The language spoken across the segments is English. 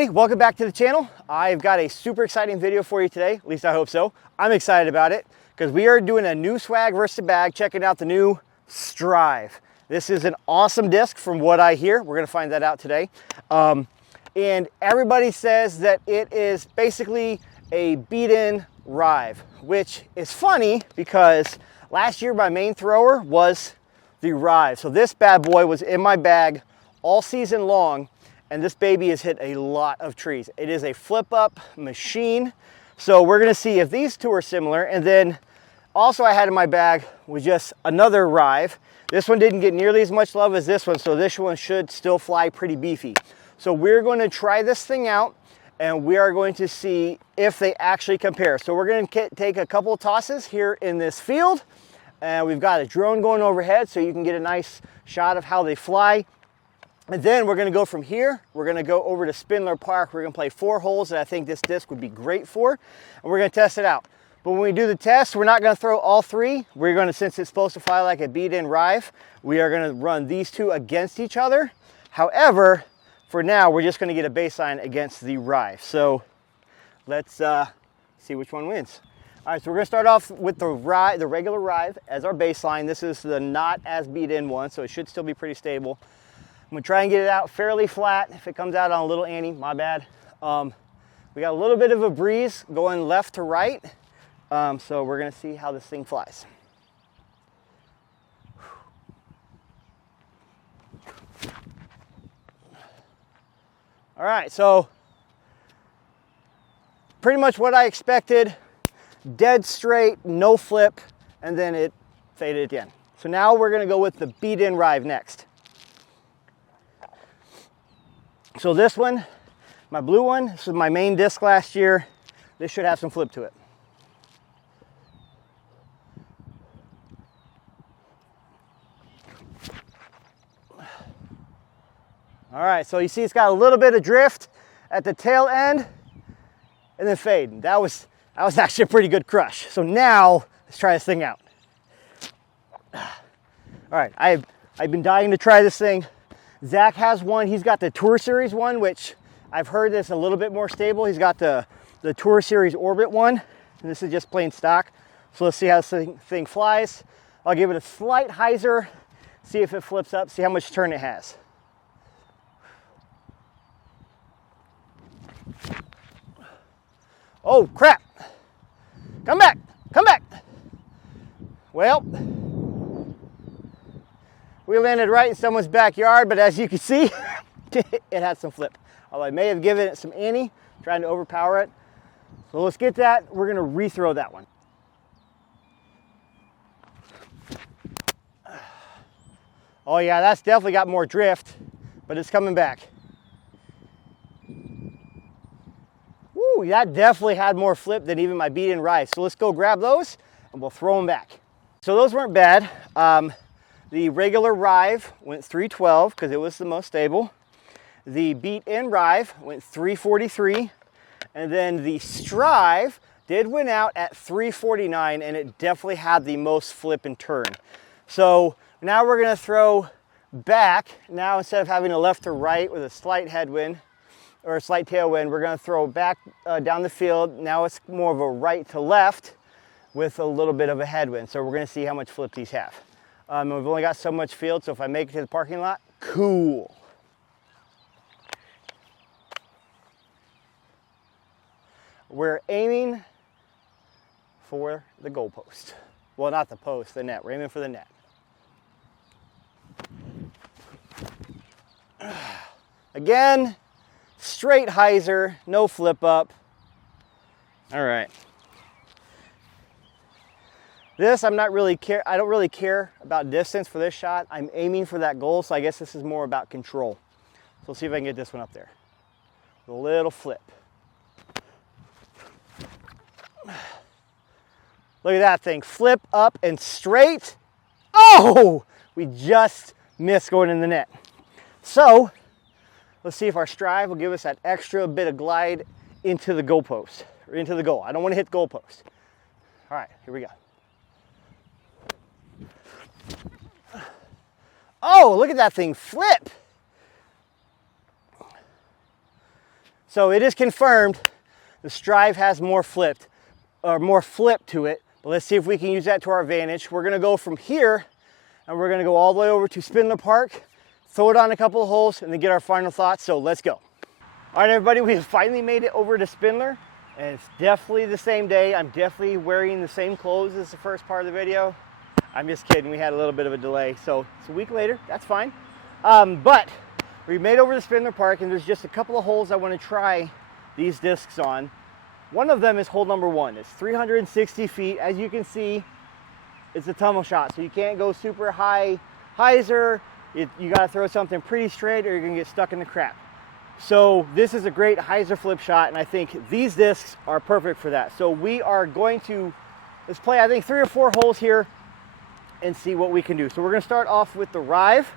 everybody, welcome back to the channel. I've got a super exciting video for you today, at least I hope so. I'm excited about it because we are doing a new swag versus the bag, checking out the new Strive. This is an awesome disc from what I hear. We're gonna find that out today. And everybody says that it is basically a beat-in Rive, which is funny because last year my main thrower was the Rive. So this bad boy was in my bag all season long, and this baby has hit a lot of trees. It is a flip-up machine. So we're gonna see if these two are similar. And then also I had in my bag was just another Rive. This one didn't get nearly as much love as this one, so this one should still fly pretty beefy. So we're going to try this thing out, and we are going to see if they actually compare. So we're going to take a couple of tosses here in this field, and we've got a drone going overhead so you can get a nice shot of how they fly. And then we're gonna go from here, we're gonna go over to Spindler Park. We're gonna play 4 holes that I think this disc would be great for, and we're gonna test it out. But when we do the test, we're not gonna throw all 3. We're gonna, since it's supposed to fly like a beat-in Rive, we are gonna run these 2 against each other. However, for now, we're just gonna get a baseline against the Rive. So let's see which one wins. All right, so we're gonna start off with the regular Rive as our baseline. This is the not as beat-in one, so it should still be pretty stable. I'm gonna try and get it out fairly flat. If it comes out on a little ante, my bad. We got a little bit of a breeze going left to right. So we're gonna see how this thing flies. All right, so pretty much what I expected, dead straight, no flip, and then it faded at the end. So now we're gonna go with the beat-in Rive next. So this one, my blue one, this was my main disc last year. This should have some flip to it. All right, so you see it's got a little bit of drift at the tail end and then fade. That was actually a pretty good crush. So now let's try this thing out. All right, I've been dying to try this thing. Zach has one. He's got the Tour Series one, which I've heard is a little bit more stable. He's got the Tour Series Orbit one, and this is just plain stock. So let's see how this thing flies. I'll give it a slight hyzer, see if it flips up, see how much turn it has. Oh, crap. Come back, come back. Well, we landed right in someone's backyard, but as you can see, it had some flip. Although I may have given it some ante, trying to overpower it. So let's get that. We're gonna rethrow that one. Oh yeah, that's definitely got more drift, but it's coming back. Woo, that definitely had more flip than even my beat-in Rive. So let's go grab those and we'll throw them back. So those weren't bad. The regular Rive went 312 because it was the most stable. The beat-in Rive went 343. And then the Strive did win out at 349, and it definitely had the most flip and turn. So now we're gonna throw back. Now instead of having a left to right with a slight headwind or a slight tailwind, we're gonna throw back down the field. Now it's more of a right to left with a little bit of a headwind. So we're gonna see how much flip these have. We've only got so much field, so if I make it to the parking lot, cool. We're aiming for the goalpost. Well, not the post, the net. We're aiming for the net. Again, straight hyzer, no flip up. All right. This, I don't really care about distance for this shot. I'm aiming for that goal, so I guess this is more about control. So let's see if I can get this one up there. A little flip. Look at that thing, flip up and straight. Oh, we just missed going in the net. So let's see if our Strive will give us that extra bit of glide into the goalpost, or into the goal. I don't want to hit goalpost. All right, here we go. Oh, look at that thing flip. So it is confirmed the Strive has more flip to it. But let's see if we can use that to our advantage. We're gonna go from here and we're gonna go all the way over to Spindler Park, throw it on a couple of holes, and then get our final thoughts. So let's go. All right, everybody, we have finally made it over to Spindler, and it's definitely the same day. I'm definitely wearing the same clothes as the first part of the video. I'm just kidding, we had a little bit of a delay. So it's a week later, that's fine. But we made over to Spindler Park, and there's just a couple of holes I want to try these discs on. One of them is hole number 1. It's 360 feet. As you can see, it's a tunnel shot, so you can't go super high hyzer. You got to throw something pretty straight or you're going to get stuck in the crap. So this is a great hyzer flip shot, and I think these discs are perfect for that. So we are going to, let's play I think 3 or 4 holes here and see what we can do. So we're going to start off with the Rive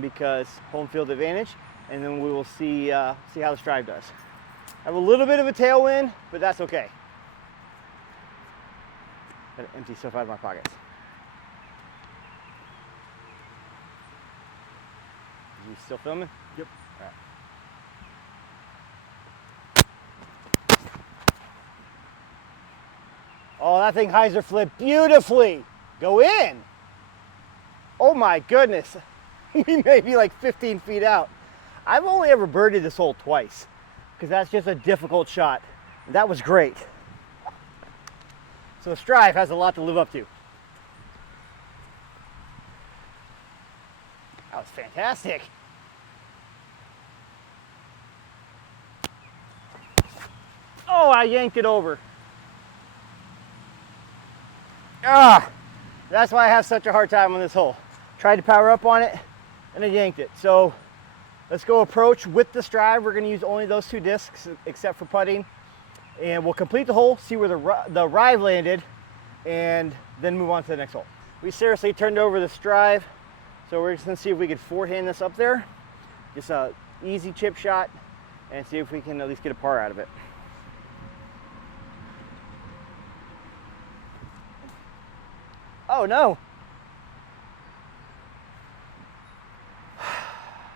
because home field advantage, and then we will see how the Strive does. I have a little bit of a tailwind, but that's okay. Gotta empty stuff out of my pockets. Are you still filming? Yep. All right. Oh, that thing hyzer flipped beautifully. Go in. Oh my goodness. We may be like 15 feet out. I've only ever birdied this hole twice because that's just a difficult shot. That was great. So Strive has a lot to live up to. That was fantastic. Oh, I yanked it over. That's why I have such a hard time on this hole. Tried to power up on it and I yanked it. So let's go approach with the Strive. We're going to use only those 2 discs except for putting. And we'll complete the hole, see where the Rive landed, and then move on to the next hole. We seriously turned over the Strive, so we're just going to see if we can forehand this up there. Just a easy chip shot, and see if we can at least get a par out of it. Oh no!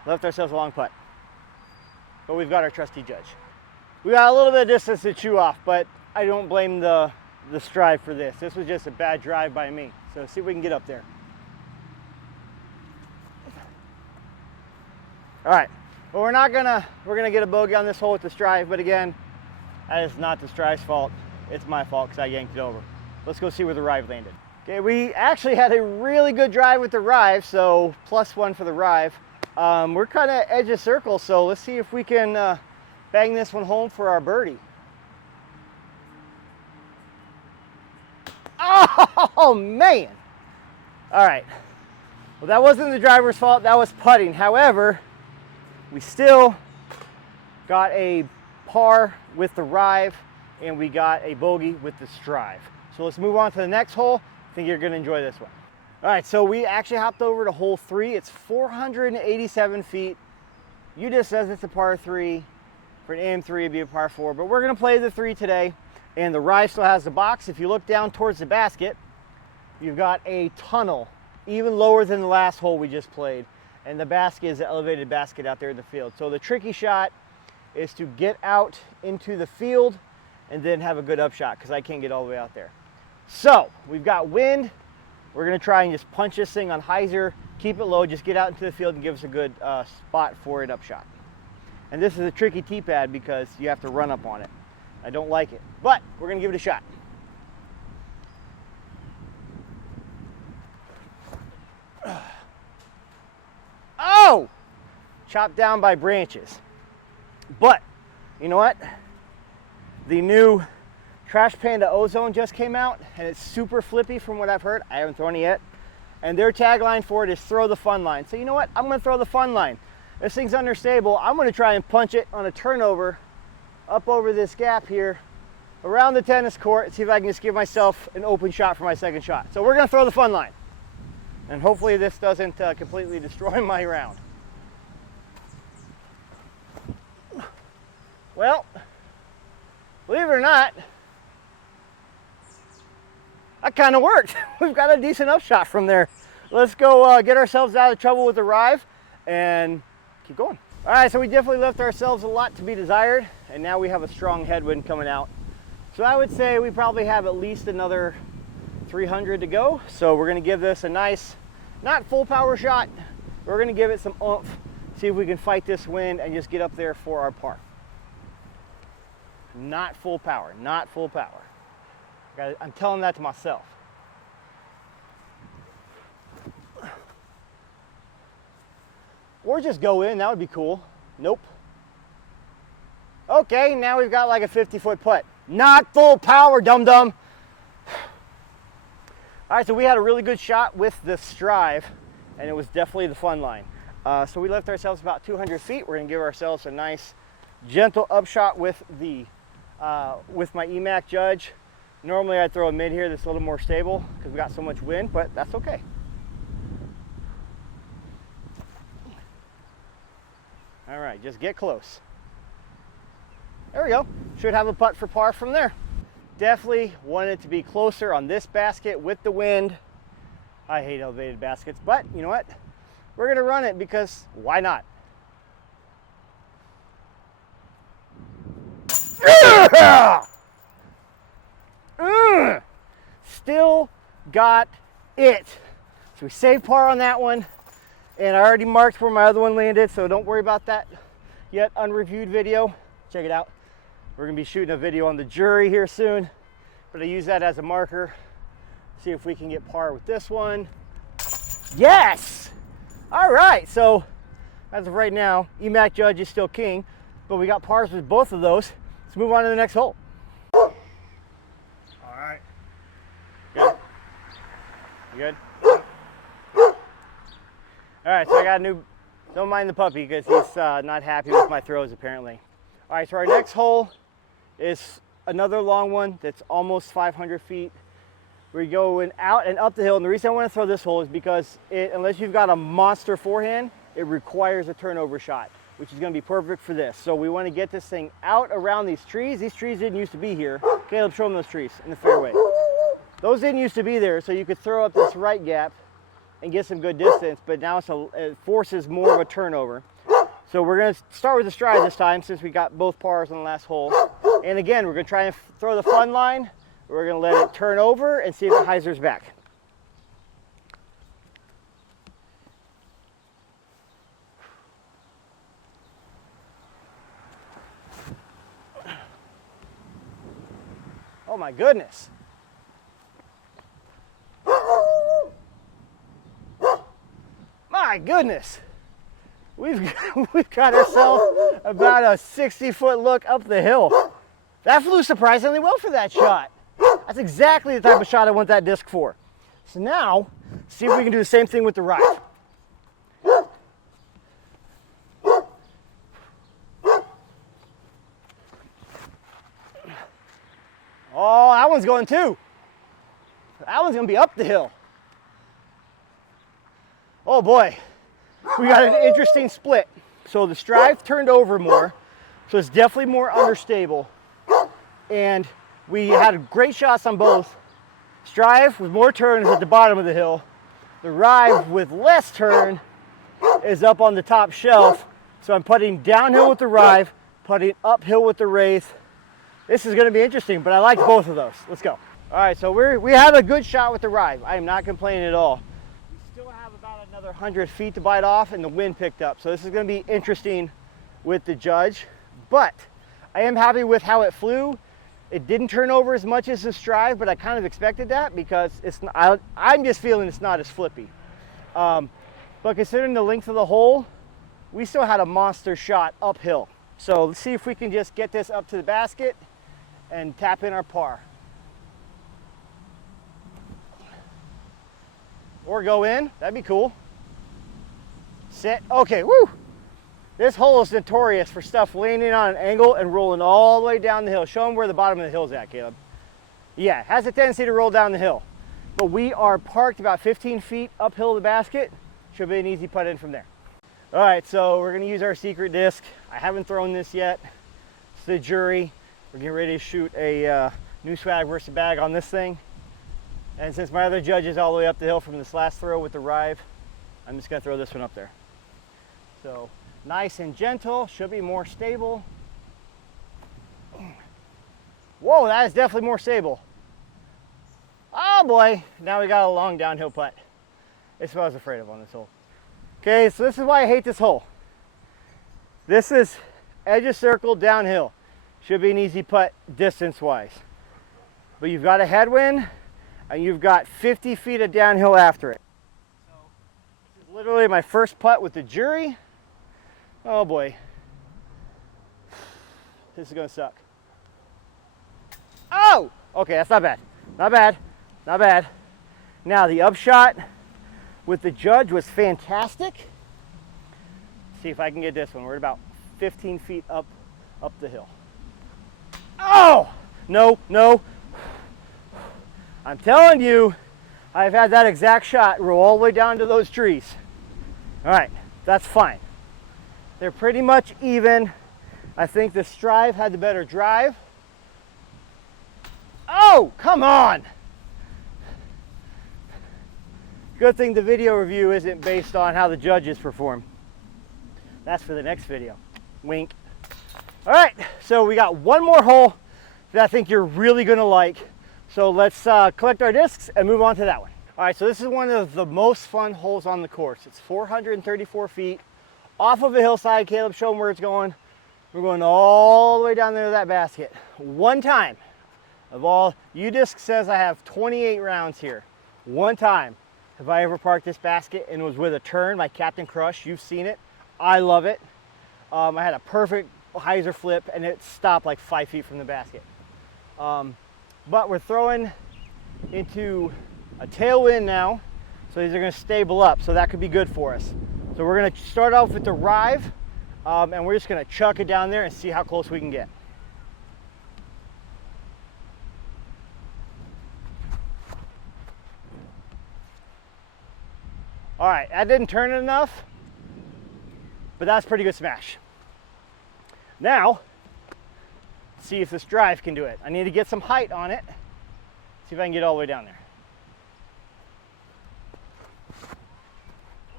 Left ourselves a long putt. But we've got our trusty judge. We got a little bit of distance to chew off, but I don't blame the Strive for this. This was just a bad drive by me. So see if we can get up there. All right. Well, we're gonna get a bogey on this hole with the Strive, but again, that is not the Strive's fault. It's my fault because I yanked it over. Let's go see where the Rive landed. Okay, we actually had a really good drive with the Rive, so +1 for the Rive. We're kind of edge of circle, so let's see if we can bang this one home for our birdie. Oh man! All right. Well, that wasn't the driver's fault. That was putting. However, we still got a par with the Rive, and we got a bogey with the Strive. So let's move on to the next hole. I think you're going to enjoy this one. All right, so we actually hopped over to hole 3. It's 487 feet. UDIS says it's a par 3. For an AM3, it'd be a par 4, but we're going to play the 3 today. And the Rive still has the box. If you look down towards the basket, you've got a tunnel, even lower than the last hole we just played. And the basket is an elevated basket out there in the field. So the tricky shot is to get out into the field and then have a good upshot, because I can't get all the way out there. So we've got wind. We're going to try and just punch this thing on hyzer, keep it low, just get out into the field and give us a good spot for an upshot. And this is a tricky tee pad because you have to run up on it. I don't like it, but we're going to give it a shot. Oh! Chopped down by branches. But, you know what? The new Trash Panda Ozone just came out, and it's super flippy from what I've heard. I haven't thrown it yet. And their tagline for it is throw the fun line. So you know what? I'm going to throw the fun line. This thing's understable. I'm going to try and punch it on a turnover up over this gap here around the tennis court and see if I can just give myself an open shot for my second shot. So we're going to throw the fun line. And hopefully this doesn't completely destroy my round. Well, believe it or not, that kind of worked. We've got a decent upshot from there. Let's go get ourselves out of trouble with the Rive and keep going. All right, so we definitely left ourselves a lot to be desired, and now we have a strong headwind coming out. So I would say we probably have at least another 300 to go. So we're gonna give this a nice, not full power shot, we're gonna give it some oomph, see if we can fight this wind and just get up there for our par. Not full power, not full power. I'm telling that to myself. Or just go in, that would be cool. Nope. Okay, now we've got like a 50-foot putt. Not full power, dum-dum. All right, so we had a really good shot with the Strive, and it was definitely the fun line. So we left ourselves about 200 feet. We're gonna give ourselves a nice, gentle upshot with with my EMAC Judge. Normally I'd throw a mid here that's a little more stable because we got so much wind, but that's okay. All right, just get close. There we go. Should have a putt for par from there. Definitely wanted to be closer on this basket with the wind. I hate elevated baskets, but you know what? We're gonna run it because why not? Still got it. So we saved par on that one, and I already marked where my other one landed, so don't worry about that yet unreviewed video. Check it out. We're gonna be shooting a video on the Jury here soon, but I use that as a marker. See if we can get par with this one. Yes! All right, so as of right now, EMAC Judge is still king, but we got pars with both of those. Let's move on to the next hole. All right. Good? You good? All right, so I got a new, don't mind the puppy because he's not happy with my throws apparently. All right, so our next hole is another long one that's almost 500 feet. We're going out and up the hill, and the reason I want to throw this hole is because unless you've got a monster forehand, it requires a turnover shot, which is going to be perfect for this. So we want to get this thing out around these trees. These trees didn't used to be here. Caleb, show them those trees in the fairway. Those didn't used to be there, so you could throw up this right gap and get some good distance, but now it forces more of a turnover. So we're going to start with the Stride this time since we got both pars on the last hole. And again, we're going to try and throw the fun line. We're going to let it turn over and see if it hyzers back. Oh my goodness. My goodness. We've got ourselves about a 60-foot look up the hill. That flew surprisingly well for that shot. That's exactly the type of shot I want that disc for. So now, see if we can do the same thing with the Rive. Oh, that one's going too. That one's gonna be up the hill. Oh boy, we got an interesting split. So the Strive turned over more, so it's definitely more understable. And we had great shots on both. Strive with more turn is at the bottom of the hill. The Rive with less turn is up on the top shelf. So I'm putting downhill with the Rive, putting uphill with the Wraith. This is going to be interesting, but I like both of those. Let's go. All right, so we had a good shot with the Rive. I am not complaining at all. We still have about another 100 feet to bite off, and the wind picked up. So this is going to be interesting with the Judge, but I am happy with how it flew. It didn't turn over as much as the Strive, but I kind of expected that because I'm just feeling it's not as flippy. But considering the length of the hole, we still had a monster shot uphill. So let's see if we can just get this up to the basket and tap in our par. Or go in, that'd be cool. Sit, okay, woo! This hole is notorious for stuff landing on an angle and rolling all the way down the hill. Show them where the bottom of the hill is at, Caleb. Yeah, it has a tendency to roll down the hill. But we are parked about 15 feet uphill of the basket. Should be an easy putt in from there. All right, so we're gonna use our secret disc. I haven't thrown this yet. It's the Jury. We're getting ready to shoot a new swag versus bag on this thing. And since my other Judge is all the way up the hill from this last throw with the Rive, I'm just gonna throw this one up there. So Nice and gentle, should be more stable. Whoa, that is definitely more stable. Oh boy, now we got a long downhill putt. It's what I was afraid of on this hole. Okay, so this is why I hate this hole. This is edge of circle downhill. Should be an easy putt distance-wise. But you've got a headwind, and you've got 50 feet of downhill after it. So this is literally my first putt with the jury. Oh boy. This is gonna suck. Oh! Okay, that's not bad. Not bad. Not bad. Now the upshot with the judge was fantastic. Let's see if I can get this one. We're about 15 feet up the hill. Oh! No, no. I'm telling you, I've had that exact shot roll all the way down to those trees. All right, that's fine. They're pretty much even. I think the Strive had the better drive. Oh, come on! Good thing the video review isn't based on how the judges perform. That's for the next video. Wink. All right, so we got one more hole that I think you're really gonna like. So let's collect our discs and move on to that one. All right, so this is one of the most fun holes on the course. It's 434 feet off of a hillside. Caleb, show them where it's going. We're going all the way down there to that basket. One time of all, U-Disc says I have 28 rounds here. One time have I ever parked this basket, and it was with a turn by Captain Crush. You've seen it. I love it. I had a perfect hyzer flip, and it stopped like 5 feet from the basket. But we're throwing into a tailwind now, so these are going to stable up, so that could be good for us. So we're going to start off with the Rive, and we're just going to chuck it down there and see how close we can get. All right, that didn't turn it enough, but that's a pretty good smash. Now, see if this drive can do it. I need to get some height on it. See if I can get all the way down there.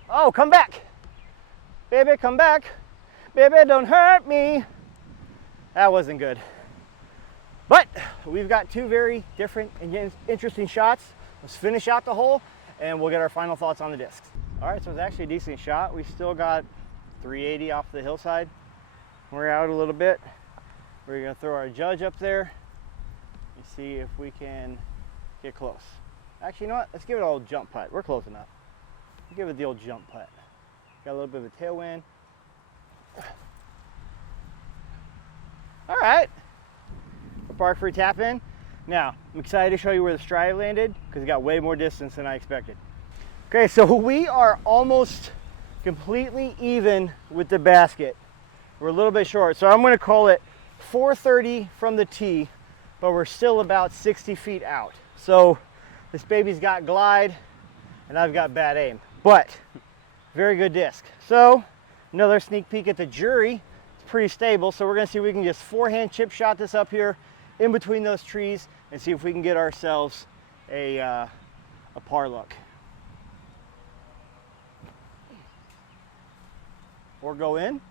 Oh, come back. Baby, come back. Baby, don't hurt me. That wasn't good. But we've got two very different and interesting shots. Let's finish out the hole and we'll get our final thoughts on the discs. All right, so it's actually a decent shot. We still got 380 off the hillside. We're out a little bit. We're gonna throw our judge up there and see if we can get close. Actually, you know what? Let's give it an old jump putt. We're close enough. Let's give it the old jump putt. Got a little bit of a tailwind. All right. We're parked for a tap in. Now, I'm excited to show you where the Strive landed because it got way more distance than I expected. Okay, so we are almost completely even with the basket. We're a little bit short, so I'm going to call it 430 from the tee, but we're still about 60 feet out. So this baby's got glide and I've got bad aim, but very good disc. So another sneak peek at the jury. It's pretty stable, so we're going to see if we can just forehand chip shot this up here in between those trees and see if we can get ourselves a par look. Or go in.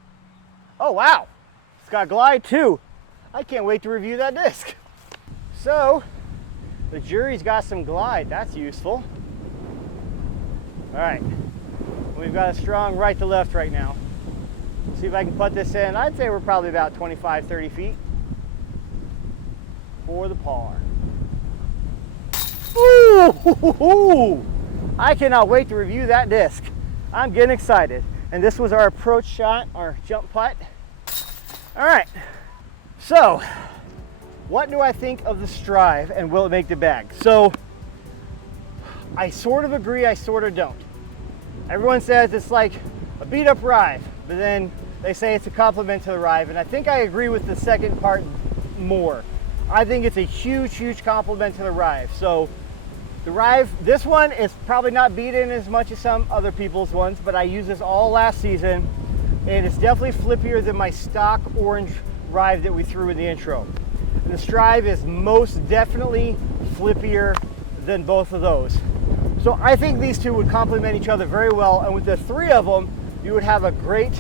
Oh wow, it's got glide too. I can't wait to review that disc. So the jury's got some glide, that's useful. All right, we've got a strong right to left right now. See if I can put this in. I'd say we're probably about 25, 30 feet for the par. Ooh, I cannot wait to review that disc. I'm getting excited. And this was our approach shot, our jump putt. All right, so what do I think of the Strive and will it make the bag? So I sort of agree, I sort of don't. Everyone says it's like a beat up Rive, but then they say it's a compliment to the Rive, and I think I agree with the second part more. I think it's a huge, huge compliment to the Rive. So the Rive, this one is probably not beaten as much as some other people's ones, but I used this all last season, and it's definitely flippier than my stock orange Rive that we threw in the intro. And the Strive is most definitely flippier than both of those. So I think these two would complement each other very well, and with the three of them, you would have a great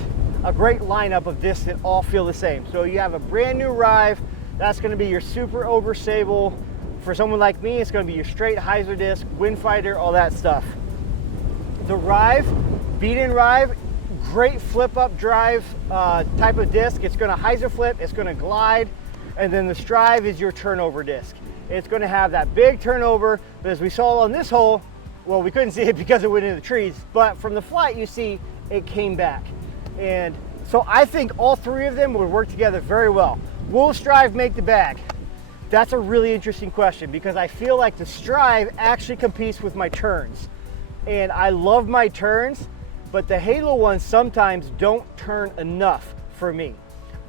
a great lineup of discs that all feel the same. So you have a brand new Rive, that's going to be your super overstable. For someone like me, it's going to be your straight hyzer disc, wind fighter, all that stuff. The Rive, beat-in Rive, great flip-up drive type of disc. It's going to hyzer flip, it's going to glide, and then the Strive is your turnover disc. It's going to have that big turnover, but as we saw on this hole, well, we couldn't see it because it went into the trees, but from the flight, you see it came back. And so I think all three of them would work together very well. Will Strive make the bag? That's a really interesting question because I feel like the Strive actually competes with my turns. And I love my turns, but the Halo ones sometimes don't turn enough for me.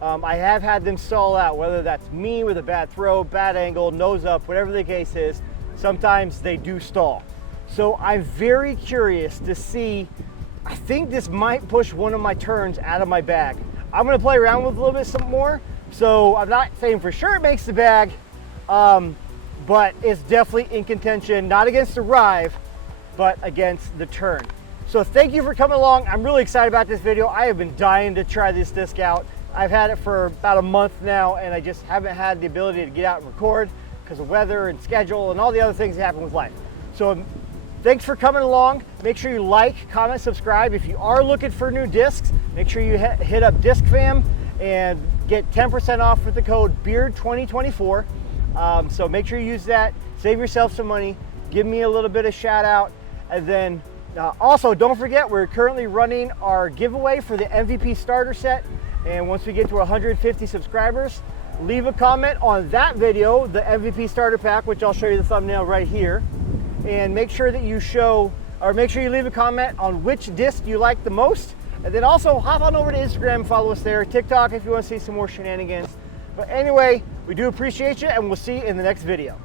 I have had them stall out, whether that's me with a bad throw, bad angle, nose up, whatever the case is, sometimes they do stall. So I'm very curious to see, I think this might push one of my turns out of my bag. I'm gonna play around with a little bit some more, so I'm not saying for sure it makes the bag, but it's definitely in contention, not against the Rive, but against the turn. So thank you for coming along. I'm really excited about this video. I have been dying to try this disc out. I've had it for about a month now, and I just haven't had the ability to get out and record because of weather and schedule and all the other things that happen with life. So thanks for coming along. Make sure you like, comment, subscribe. If you are looking for new discs, make sure you hit up DiscFam and get 10% off with the code BEARD2024. So make sure you use that, save yourself some money, give me a little bit of shout out, and then also don't forget we're currently running our giveaway for the MVP starter set. And once we get to 150 subscribers, leave a comment on that video, the MVP starter pack, which I'll show you the thumbnail right here. And make sure that you make sure you leave a comment on which disc you like the most. And then also hop on over to Instagram, follow us there, TikTok if you want to see some more shenanigans. But anyway, we do appreciate you, and we'll see you in the next video.